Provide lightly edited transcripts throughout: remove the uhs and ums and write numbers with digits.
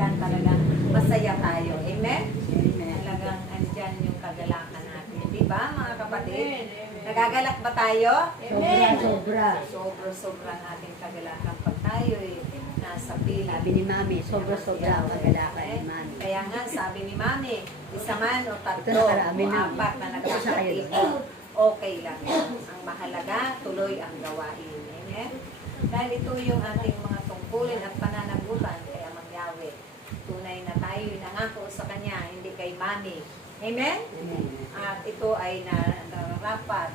pamamagitan talaga masaya tayo. Amen? Amen. Talagang andyan yung kagalakan natin. Di ba mga kapatid? Nagagalak ba tayo? Sobra. Sobra ating kagalakan pag tayo nasa piling. Sabi ni Mami, sobra ang kagalakan ni Mami. Kaya nga sabi ni Mami, isa man o tatlo Ito nakarami o na. apat na nagkakatipon, okay lang yan. Ang mahalaga, tuloy ang gawain. Amen? Dahil ito yung ating mga tungkulin at pananagutan kay Amang Yahweh. Tunay na tayo nangako sa Kanya, hindi kay Mami. Amen? Amen. At ito ay nararapat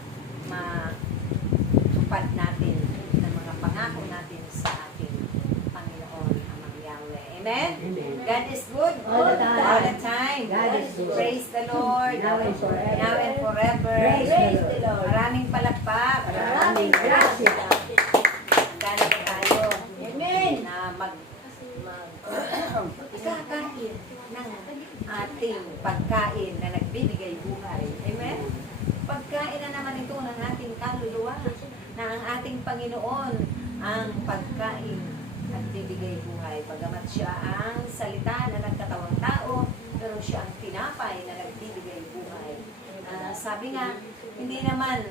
matupad natin ng mga pangako natin sa ating Panginoon, Amang Yahweh. Amen? Amen. God is good All the time. All the time. God is good. Praise the Lord. Now and forever. Now and forever. Praise the Lord. Maraming palakpak. Maraming grasya. Handa na tayo. Amen. Na ikakain ng ating pagkain na nagbibigay buhay. Amen? Pagkain na naman ito ng ating kaluluwa na ang ating Panginoon ang pagkain at bibigay buhay. Bagamat siya ang salita na nagkatawang tao, pero siya ang tinapay na nagbibigay buhay. Sabi nga, hindi naman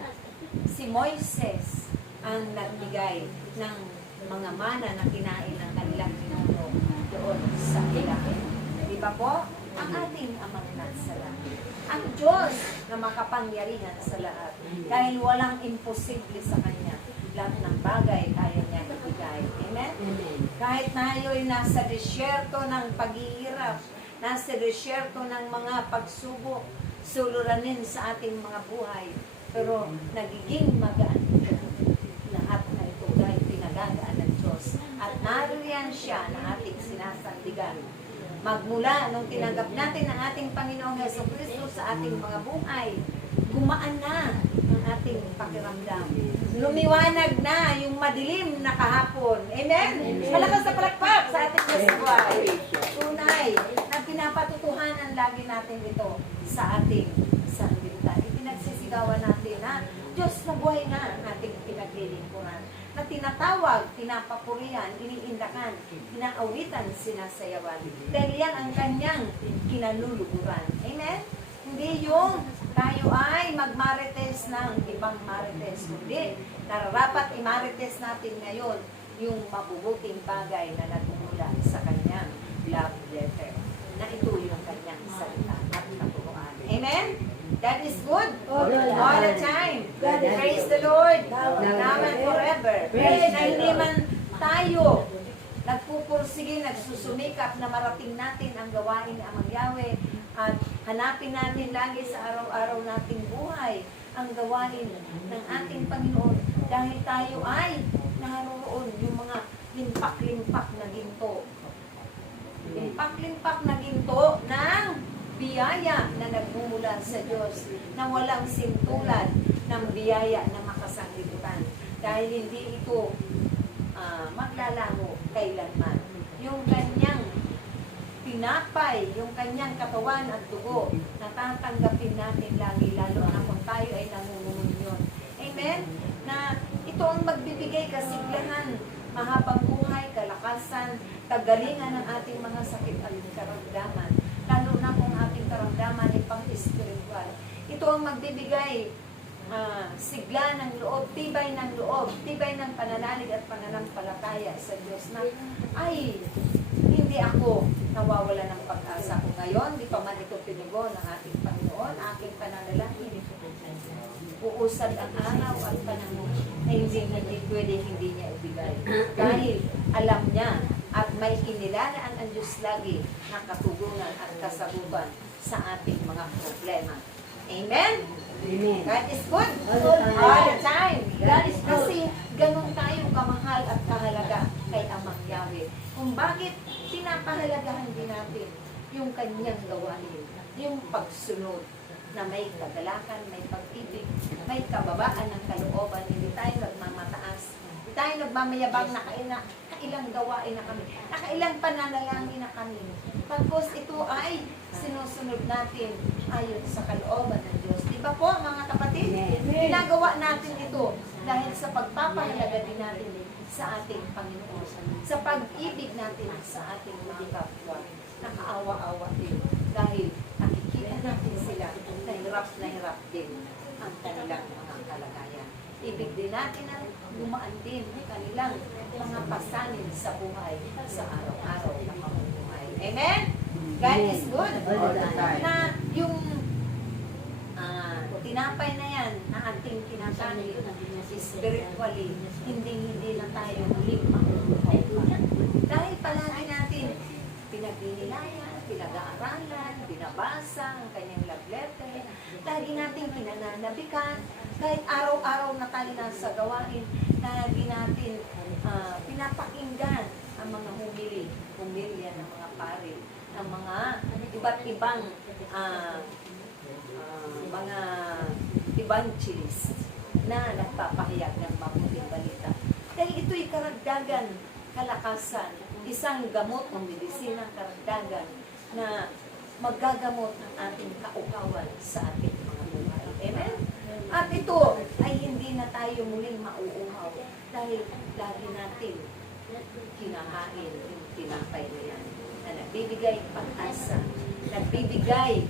si Moises ang nagbigay ng mga mana na kinain ng kanilang pinuno doon sa ilalim. Di ba po? Ang ating amang nasa langit. Ang Diyos na makapangyarihan sa lahat. Dahil walang imposible sa Kanya. Lahat ng bagay kaya niya ibigay. Amen? Amen. Kahit tayo'y nasa disyerto ng paghihirap, nasa disyerto ng mga pagsubok, suluranin sa ating mga buhay, pero nagiging magaan ito. Lahat na ito dahil pinagagaan ng Diyos. At nariyan siya na ating sinasandigan. Magmula nung tinanggap natin ang ating Panginoong Jesucristo sa ating mga buhay, gumaan na ang ating pakiramdam. Lumiwanag na yung madilim na kahapon. Amen? Malakas na palakpak sa ating buhay. Tunay na pinapatutuhanan lagi natin ito sa ating sanlibutan. Ipinagsisigawan natin na Diyos na buhay na ang ating pinaglilingkuran. Na tinatawag, pinapapurihan, iniindakan, inaawitan, sinasayawan. Dahil yan ang kanyang kinaluluguran. Amen? Hindi yung tayo ay magmarites ng ibang marites. Kundi, nararapat imarites natin ngayon yung mabubuting bagay na nagmumula sa kanyang love letter. Na ito yung kanyang salita at katuruan. Amen? That is good all the time. Praise the Lord. Now and forever. Na hindi man tayo nagpupursige, nagsusumikap na marating natin ang gawain ni Amang Yahweh at hanapin natin lagi sa araw-araw nating buhay ang gawain ng ating Panginoon dahil tayo ay naroon yung mga limpak-limpak na ginto. Limpak-limpak na ginto ng biyaya na nagmumula sa Diyos na walang sintulan ng biyaya na makasanglibutan. Dahil hindi ito maglalaho kailanman. Yung kanyang pinapay, yung kanyang katawan at dugo, natatanggapin natin lagi, lalo na kung tayo ay nangungunin. Amen? Na ito ang magbibigay kasiglahan, mahabang buhay, kalakasan, kagalingan ng ating mga sakit at karamdaman. Lalo na kung ating karamdaman ay pang-spiritual. Ito ang magbibigay sigla ng loob, tibay ng loob, tibay ng pananalig at pananampalataya sa Diyos na ay hindi ako nawawala ng pag-asa ko ngayon, di pa man ito pinugo ng ating Panginoon, aking pananalangin. Uusad ang araw at panahon na hindi pwede hindi niya ibigay. Dahil alam niya at may inilalaan ang Diyos lagi na katugunan at kasagutan sa ating mga problema. Amen? Amen. God is good all the time. God is kasi ganun tayong kamahal at kahalaga kay Amang Yahweh. Kung bakit pinapahalagahan din natin yung kanyang gawain, yung pagsunod na may kagalakan, may pag-ibig, may kababaan ng kalooban, hindi tayo nagmamataas, hindi tayo nagmamayabang na kailang gawain na kami, nakailang pananalangin na kami. Pagkos ito ay sinusunod natin ayon sa kalooban ng Diyos. ba po mga kapatid? Amen. Ginagawa natin ito dahil sa pagpapahalaga din natin sa ating Panginoon. Sa pag-ibig natin sa ating mga kapwa. Nakaawa-awa din. Dahil nakikita natin sila na hirap din ang kanilang mga kalagayan. Ibig din natin na gumaan din ang kanilang mga pasanin sa buhay sa araw-araw na pamumuhay. Amen? God is good. All the time. Na yung tinapay na yan na ating kinakain spiritually, hindi na tayo muling makukuhay pa. Dahil palagi natin pinagbinilayan, pinag-aaralan, binabasa ang kanyang love letter, lagi natin pinananabikan, kahit araw-araw na tayo nasa gawain, lagi natin pinapakinggan ang mga humilya ng mga pari, ng mga iba't ibang mga evangelist na nagpapahayag ng mabuting balita. Dahil ito'y karagdagan, kalakasan, isang gamot o medisinang karagdagan na maggagamot ng ating kaukawan sa ating mga buhay. Amen? At ito ay hindi na tayo muling mauuhaw dahil lagi natin kinahain yung tinapay na yan na nagbibigay pag-asa, nagbibigay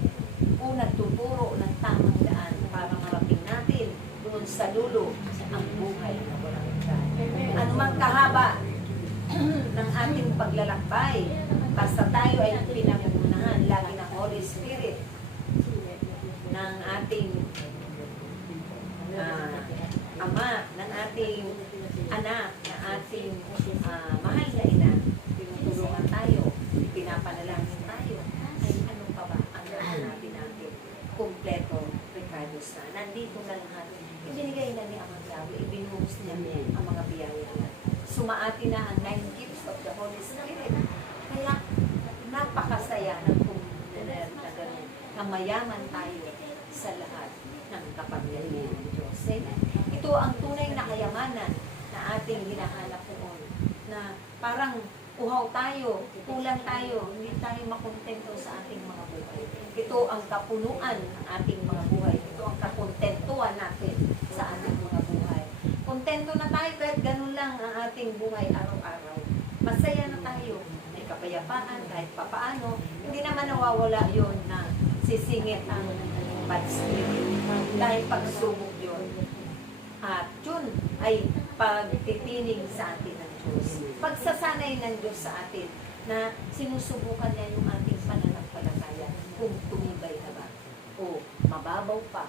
o nagtuturo ng tamang daan para marating natin doon sa dulo ang buhay na walang hanggan. Ano mang kahaba ng ating paglalakbay, basta tayo ay pinangunahan lagi ng Holy Spirit ng ating Ama, ng ating anak, ng ating mahal na ina, tinutulungan tayo, pinapanalangin tayo, ay ano pa ba ang natin natin? Kompleto, Ricardo's na. Nandito na lahat. Ibinigay na ni Amang Yahweh, ibinuhos niya ang mga biyaya niya. Sumaati na ang 9 gifts of the Holy Spirit. Kaya, napakasaya ng kumuner na gano'n, na mayaman tayo sa lahat ng kapangyarihan ng Diyos. Amen. Ito ang tunay na kayamanan na ating hinahanap noon. Na parang uhaw tayo, kulang tayo, hindi tayo makontento sa ating mga buhay. Ito ang kapunuan ng ating mga buhay. Ito ang kakontentuhan natin sa ating mga buhay. Kontento na tayo kahit ganun lang ang ating buhay araw-araw. Masaya na tayo. May kapayapaan kahit papaano. Hindi naman nawawala yon na sisingit ang bad spirit. Dahil pagsubok yun. At yun ay pagtitining sa atin ng Diyos. Pagsasanay ng Diyos sa atin na sinusubukan niya yung ating pananampalataya kung tumibay na ba o mababaw pa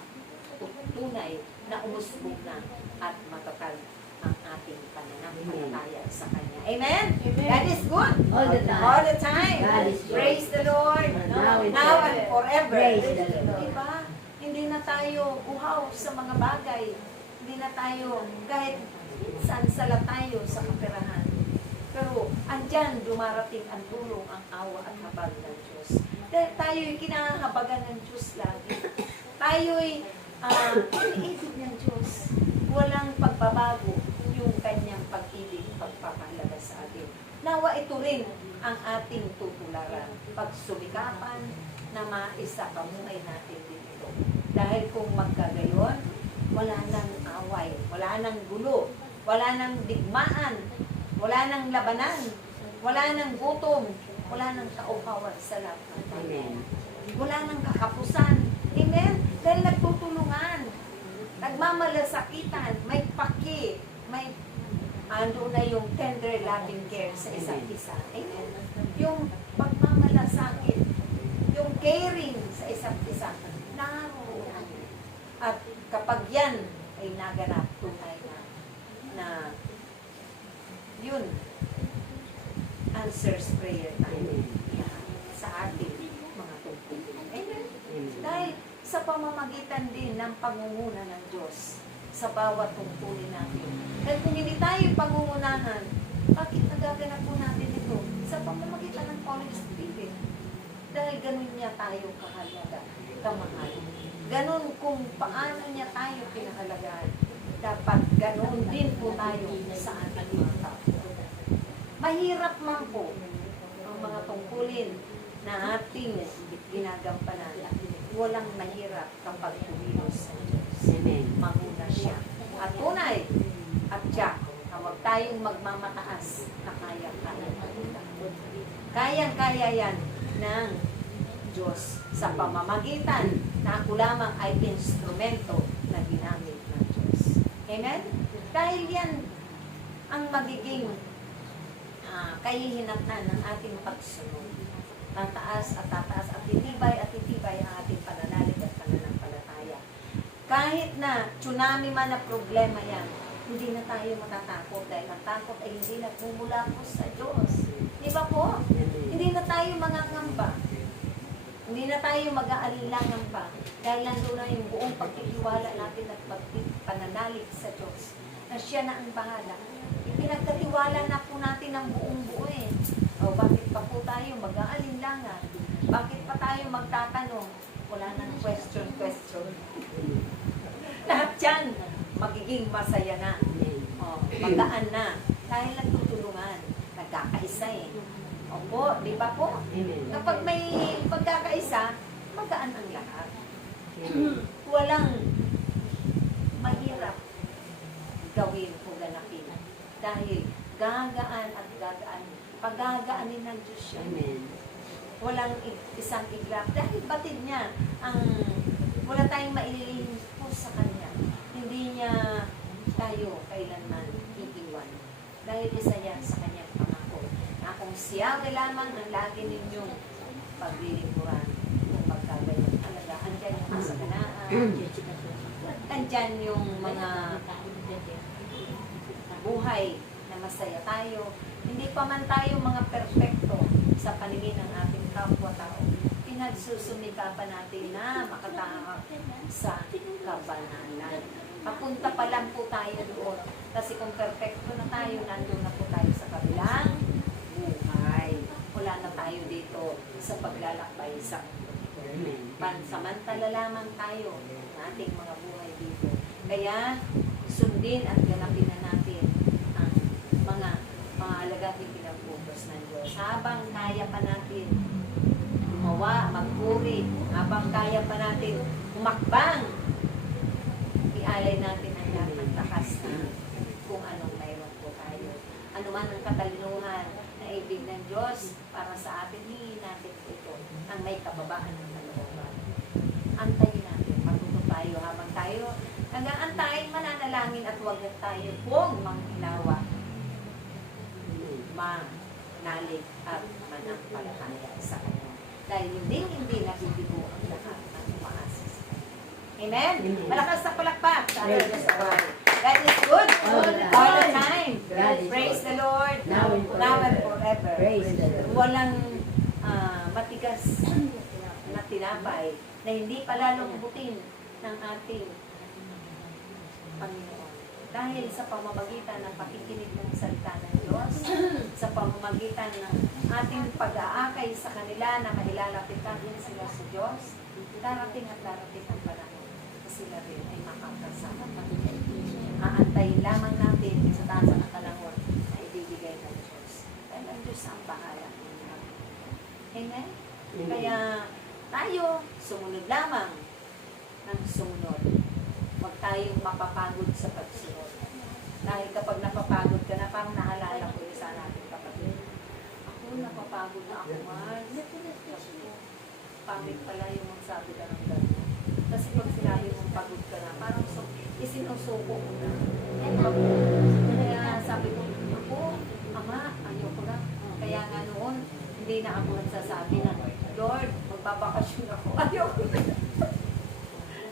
o tunay na umusbog na at matatag ang ating pananampalataya sa Kanya. Amen? Amen. God is good. All the time. All the time. God is good. Praise the Lord. Now and Now and forever. Praise the Lord. Diba? Hindi na tayo uhaw sa mga bagay. Hindi na tayo kahit saan sala tayo sa kaperahan. Pero andyan dumarating ang tulong, ang awa at habag ng Diyos. Dahil tayo'y kinahabagan ng Diyos lagi. Tayo'y iniibig ng Diyos. Walang pagbabago yung kanyang pag-ibig, pagpapahalaga sa atin. Nawa ito rin ang ating tutularan. Pagsumikapan na maisakamuhay natin dito. Dahil kung magkagayon, wala nang away, wala nang gulo, wala nang digmaan, wala nang labanan, wala nang gutom, wala nang kauhawan sa lahat ng tao. Amen. Wala nang kakapusan. Amen? Dahil nagtutulungan, nagmamalasakitan, may paki, may ando na yung tender loving care sa isa't isa. Amen? Yung pagmamalasakit, yung caring sa isa't isa, naroon. At kapag yan ay naganap, tunay na yun, answers prayer tayo sa ating mga tungkulin. Amen? Dahil sa pamamagitan din ng pangunguna ng Diyos sa bawat tungkulin natin. Dahil kung hindi tayo pangungunahan, bakit nagaganap po natin ito? Sa pamamagitan ng Holy Spirit. Dahil ganun niya tayo kahalaga, kamahal. Ganun kung paano niya tayo pinahalagahan. Dapat ganun din po tayo sa ating mga kapwa. Mahirap man po ang mga tungkulin na ating ginagampanan. walang mahirap kapag kumilos sa Diyos. Amen. Manguna siya. At tunay, at tiyak, na huwag tayong magmamataas na kaya-kaya. Kayang-kaya yan ng Diyos sa pamamagitan na ako lamang ay instrumento na ginamit ng Diyos. Amen? Dahil yan ang magiging kahihinatnan ng ating pagsunod. Tataas at titibay ang ating pananalig at pananampalataya. Kahit na tsunami man na problema yan, hindi na tayo matatakot dahil ang takot ay hindi nagmumula po sa Diyos. Di ba po? Hindi na tayo mangangamba. Hindi na tayo mag-aalilangan pa dahil nandun na yung buong pagtitiwala natin at pananalig sa Diyos na siya na ang bahala. Pinagkatiwala na po natin ang buong buo eh. O bakit pa po tayo mag-aalinlangan? Bakit pa tayo magtatanong? Wala nang question. Lahat yan, magiging masaya na. O, magaan na. Dahil nagtutulungan. Nagkakaisa eh. Opo, di ba po? Kapag may pagkakaisa, magaan ang lahat. Walang mahirap gawin o ganapin. Dahil gagaan at gagaan. Pagagaanin ng Diyos siya. Walang isang iglap. Dahil batid niya, wala tayong maililihim po sa Kanya. Hindi niya tayo kailanman iiwan. Dahil isa yan sa Kanyang pangako. Na kung siya lamang ang lagi ninyong paglilingkuran, kung magkagayon talaga, andyan yung kasaganaan, andyan yung mga buhay na masaya tayo. Hindi pa man tayo mga perpekto sa paningin ng ating kapwa-tao. Pinagsusumikapan natin na makatahak sa kabanalan. Papunta pa lang po tayo doon. Kasi kung perpekto na tayo, nandun na po tayo sa kabilang buhay. Wala na tayo dito sa paglalakbay sa pansamantala lamang tayo ng ating mga buhay dito. Kaya, sundin at ganapin na natin ang mga alaga't pinagputos ng Diyos. Habang kaya pa natin gumawa, magpuri, habang kaya pa natin umakbang, ialay natin ang lahat ng lakas na kung anong mayroon po tayo. Ano man ang katalinuhan na ibig ng Diyos para sa atin, hingin natin po ito ang may kababaan ng kalooban. Antayin natin, matuto tayo habang tayo nag-aantay, mananalangin at huwag tayo pong manghinawa, manalig at manampalataya sa Kanya. Dahil hindi nabibigo ang lahat ng umaasa sa Kanya. Amen? Malakas na palakpak sa ating Diyos sa buhay. God is good all the time. Praise the Lord now and forever. Walang matigas na tinapay na hindi palalumbutin ng ating Panginoon. Dahil sa pamamagitan ng pakikinig ng salita ng Diyos, sa pamamagitan ng ating pag-aakay sa kanila na mailalapit natin sila sa Diyos, darating at darating ang panahon na sila rin ay makakasama natin. Aantayin lamang natin sa taas ng kalangon na ibibigay ng Diyos. Dahil ang Diyos ang bahala. Amen? Kaya tayo, sumunod lamang ng sumunod. Huwag tayong mapapagod sa pagsunod. Dahil kapag napapagod ka na, parang naalala ko yung sa natin kapatid. Ako, napapagod na ako, Mars. Pangit pala yung magsabi ka ng gano'n. Kasi pag sinabi mong pagod ka na, parang isinusuko ko na. Kaya sabi ko, ako, Ama, ayoko na. Kaya nga noon, hindi na ako nagsasabi na, Lord, magbabakasyon ako. Ayoko na.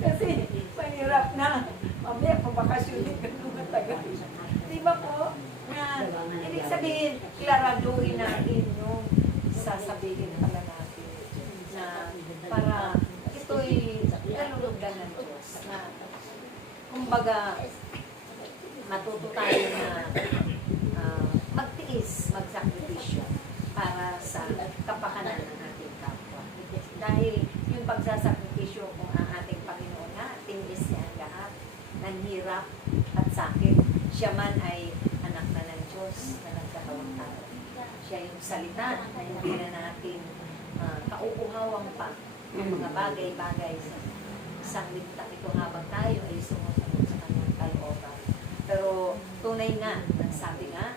Kasi mahirap na. Mamaya, pabakasyonin ka nung matagal. Di ba po? Na, ibig sabihin, klaraduhin natin yung sasabihin pala natin na para ito'y kalulugan ng Diyos. Na, kumbaga, matuto tayo na magtiis, magsakripisyo para sa kapakanan ng ating kapwa. Dahil yung pagsasakripisyo kung ang ating Panginoon na tinis niya ang lahat ng hirap at sakit. Siya man ay anak na ng Diyos na nagkatawang tao. Siya yung salita na hindi na natin kauuhawang pa ang mga bagay-bagay sa sanglibutan ito habang tayo ay sumusunod sa kanyang kalooban. Pero tunay nga, nagsabi nga,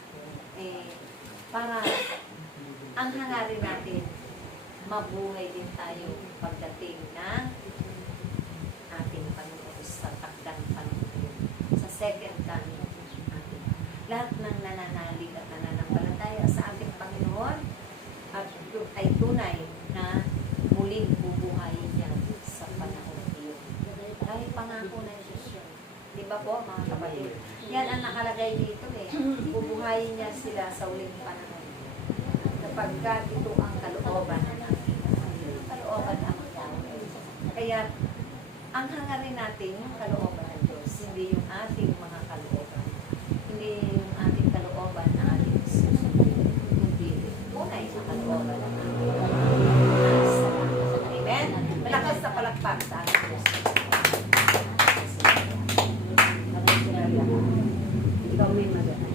para ang hangarin natin, mabuhay din tayo pagdating ng ating Panginoon sa takdang panahon, sa second coming natin. Lahat ng nananalig at nananampalataya sa ating Panginoon ay tunay na muling bubuhayin niya sa panahon iyon. Dahil pangako ng Diyos yun. Di ba po, mga kapatid? Yan ang nakalagay dito eh. Bubuhayin niya sila sa uling panahon. Kapagkat ito ang kalooban ng ating kalooban ng Yahweh. Kaya, ang hangarin natin yung kalooban ng Diyos, hindi yung ating mga kalooban. Hindi yung ating kalooban na ating susunod. Kundi tunay na kalooban ng ating nasa. Amen? Malakas na palakpak sa ating Diyos. Ikaw may magana.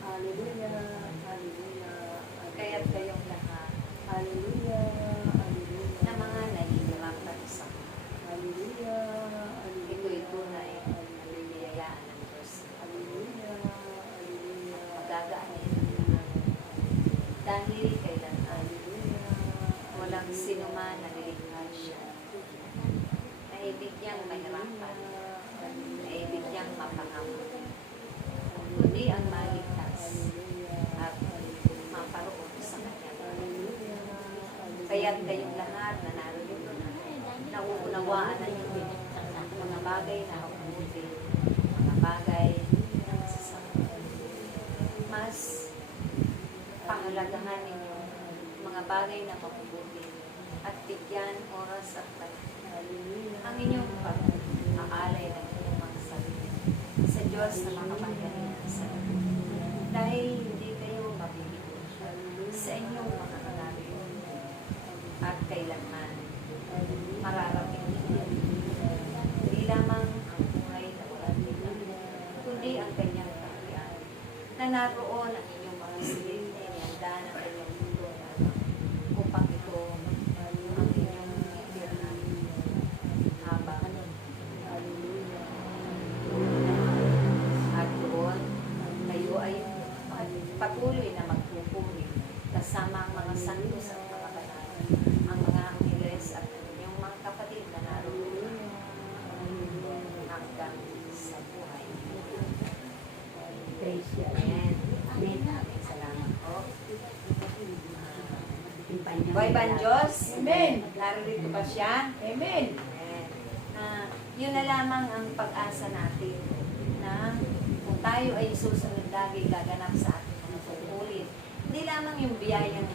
Hallelujah, hallelujah, Kaya't kayong lahat hallelujah, hallelujah, na mga nahihirapan sa hallelujah, ito'y tunay na bibiyayaan ng Diyos. hallelujah, hallelujah, Magagaanin dahil kailanman walang sino man na nilikha siya na ibig niyang mahirapan, na ibig niyang mapangamot, kundi ang maligtas at maparoon sa kanya. Kaya't kayong lahat na narito na nauunawaan na ninyo ang mga bagay na mabuti, mga bagay na masasama. Mas pahalagahan ninyo mga bagay na mabubuti at bigyan oras at panahon ang inyong pag-aalay ng inyong mga sarili sa Diyos na makapangyarihan sa lahat. Dahil hindi kayo mabibigo sa inyong mga kalagay at kailanman mararating ninyo hindi lamang ang buhay na walang tingnan, kundi ang kanyang kaharian na naroon ang inyong mga silid na inihanda ng kanyang mundo na upang ito ang inyong itirhan habang at doon kayo ay patuloy na magpupuri kasama ang mga santos at mga banal, ang mga angeles at ang inyong mga kapatid na naroon hanggang sa buhay. Praise you. Amen. Amen. Maraming salamat po. Boy Boy Banjos. Amen. Narito pa siya. Amen. Amen. Yun na lamang ang pag-asa natin na kung tayo ay susunod lagi gaganap sa ating mga pagkulit. Hindi lamang yung biyayang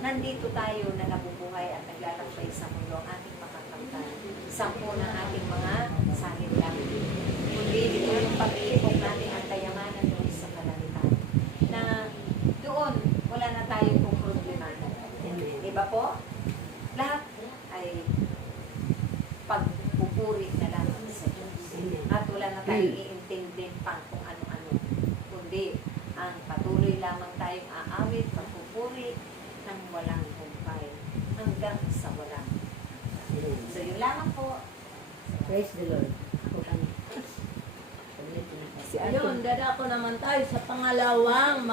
nandito tayo na nabubuhay at naglalakbay sa mundo ang ating makakamtan. Sampu ng ating mga sahid lang. Kundi ito yung pag-iipok natin ang kayamanan doon sa kalangitan. Na doon wala na tayong kung problema. Iba po? Lahat ay pagpupuri na lamang sa Diyos. At wala na tayong iintindi pang kung ano-ano. Kundi ang patuloy lamang tayong aawit, pagpupuri ng walang humpay hanggang sa walang. So yun lamang po. Praise the Lord. Ako kami. Ayun, dadako naman tayo sa pangalawang